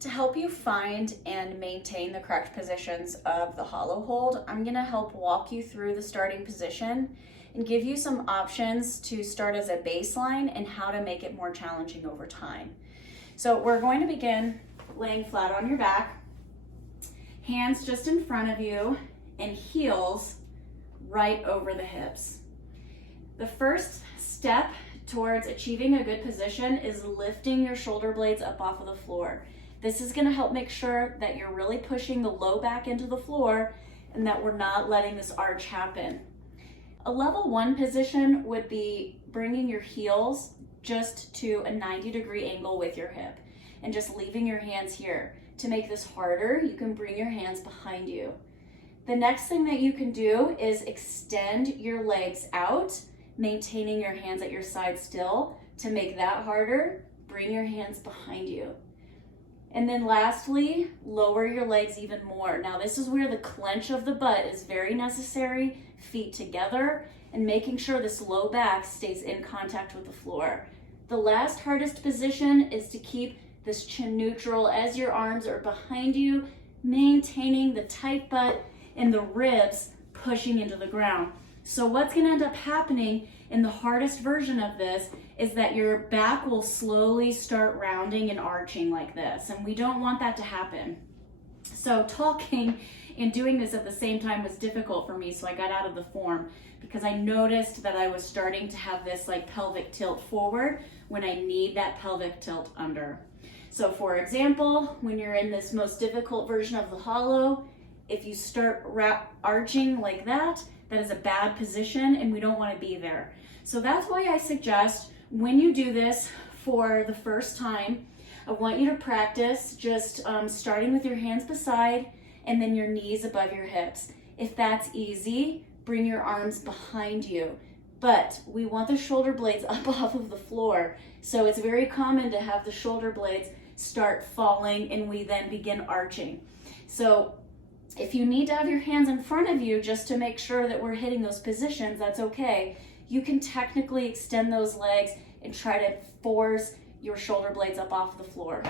To help you find and maintain the correct positions of the hollow hold, I'm gonna help walk you through the starting position and give you some options to start as a baseline and how to make it more challenging over time. So we're going to begin laying flat on your back, hands just in front of you, and heels right over the hips. The first step towards achieving a good position is lifting your shoulder blades up off of the floor. This is going to help make sure that you're really pushing the low back into the floor and that we're not letting this arch happen. A level 1 position would be bringing your heels just to a 90-degree angle with your hip and just leaving your hands here. To make this harder, you can bring your hands behind you. The next thing that you can do is extend your legs out, maintaining your hands at your side still. To make that harder, bring your hands behind you. And then lastly, lower your legs even more. Now this is where the clench of the butt is very necessary, feet together, and making sure this low back stays in contact with the floor. The last hardest position is to keep this chin neutral as your arms are behind you, maintaining the tight butt and the ribs pushing into the ground. So what's gonna end up happening in the hardest version of this is that your back will slowly start rounding and arching like this, and we don't want that to happen. So talking and doing this at the same time was difficult for me, so I got out of the form because I noticed that I was starting to have this like pelvic tilt forward when I need that pelvic tilt under. So for example, when you're in this most difficult version of the hollow, if you start arching like that, that is a bad position and we don't want to be there. So that's why I suggest when you do this for the first time, I want you to practice just starting with your hands beside and then your knees above your hips. If that's easy, bring your arms behind you. But we want the shoulder blades up off of the floor. So it's very common to have the shoulder blades start falling and we then begin arching. So if you need to have your hands in front of you just to make sure that we're hitting those positions, that's okay. You can technically extend those legs and try to force your shoulder blades up off the floor.